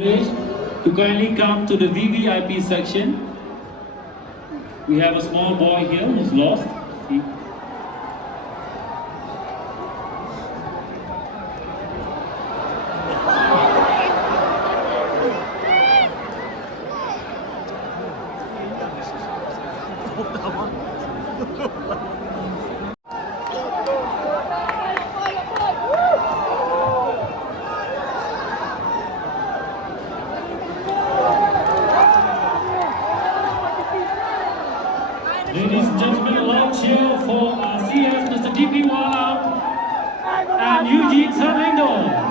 To kindly come to the VVIP section. We have a small boy here who's lost. Ladies and gentlemen, a loud cheer for our CS, Mr. DP Wala and Eugene Sarlindo.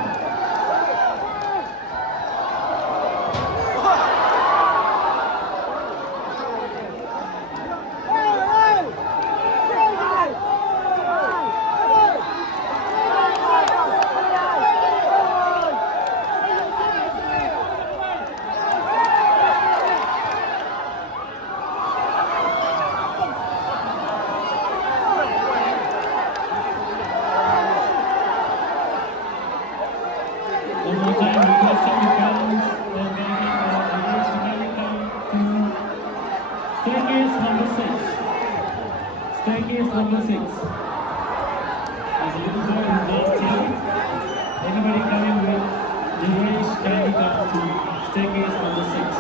One more time, requesting the balance of begging to staircase number 6. Staircase number 6. There's a little boy who's lost here. Anybody coming with the race, kindly come to staircase number 6.